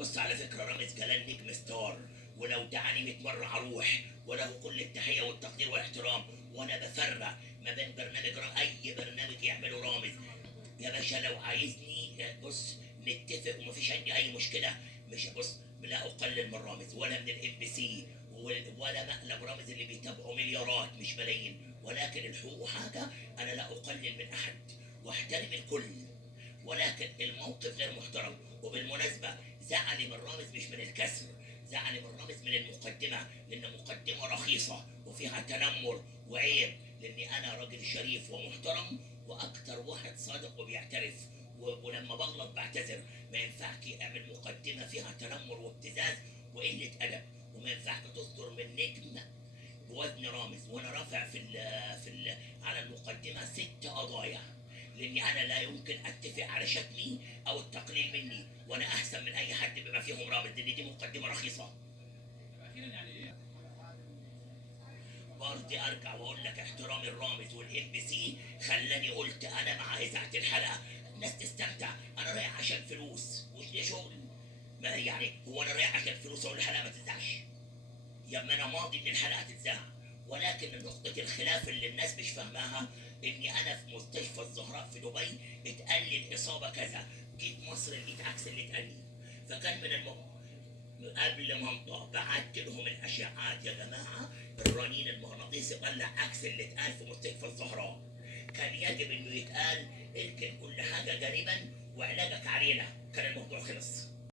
بص على فكرة رامز جلال نجم ستار، ولو دعاني 100 مرة هروح، وله كل التحية والتقدير والاحترام. وانا بفرق ما بين برنامج اي برنامج يعمله رامز. يا باشا لو عايزني بص نتفق ومفيش عندي اي مشكلة. مش بص لا اقلل من رامز ولا من الام بي سي، ولا مقلب رامز اللي بيتابعوا مليارات مش ملايين، ولكن الحقوق حاجة. انا لا اقلل من احد واحترم الكل، ولكن الموقف غير محترم. وبالمناسبة زعلي من رامز مش من الكسر، زعلي من رامز من المقدمة، لأن مقدمة رخيصة وفيها تنمر وعيب. لأني أنا راجل شريف ومحترم وأكتر واحد صادق وبيعترف، ولما بغلط بعتذر. ما ينفعش أعمل مقدمة فيها تنمر وابتزاز وقلة أدب، وما ينفعش تصدر من نجم بوزن رامز وانا رافع على المقدمه 6 قضايا. لاني انا لا يمكن اتفق على شتمي او التقليل مني، وانا احسن من اي حد بما فيهم رامز، لان دي مقدمه رخيصه. اخيرا يعني ايه؟ برضه ارجع واقول لك احترامي الرامز والام بي سي خلاني قلت انا مع اذاعه الحلقه. الناس تستمتع، انا رايح عشان فلوس مش ليه شغل. ما يعني هو انا رايح عشان فلوس اقول الحلقه ما تزعش؟ يا ما انا ماضي ان الحلقه تتذاع. ولكن نقطة الخلاف اللي الناس مش فاهماها اني انا في مستشفى الزهراء في دبي اتقال لي الاصابة كذا، جيت مصر لقيت عكس اللي اتقال لي. فكان من قبل ما انطق بعت لهم الاشعاعات يا جماعة، الرنين المغناطيسي طلع عكس اللي اتقال في مستشفى الزهراء. كان يجب انه يتقال اركن كل حاجة جانبا وعلاجك علينا، كان الموضوع خلص.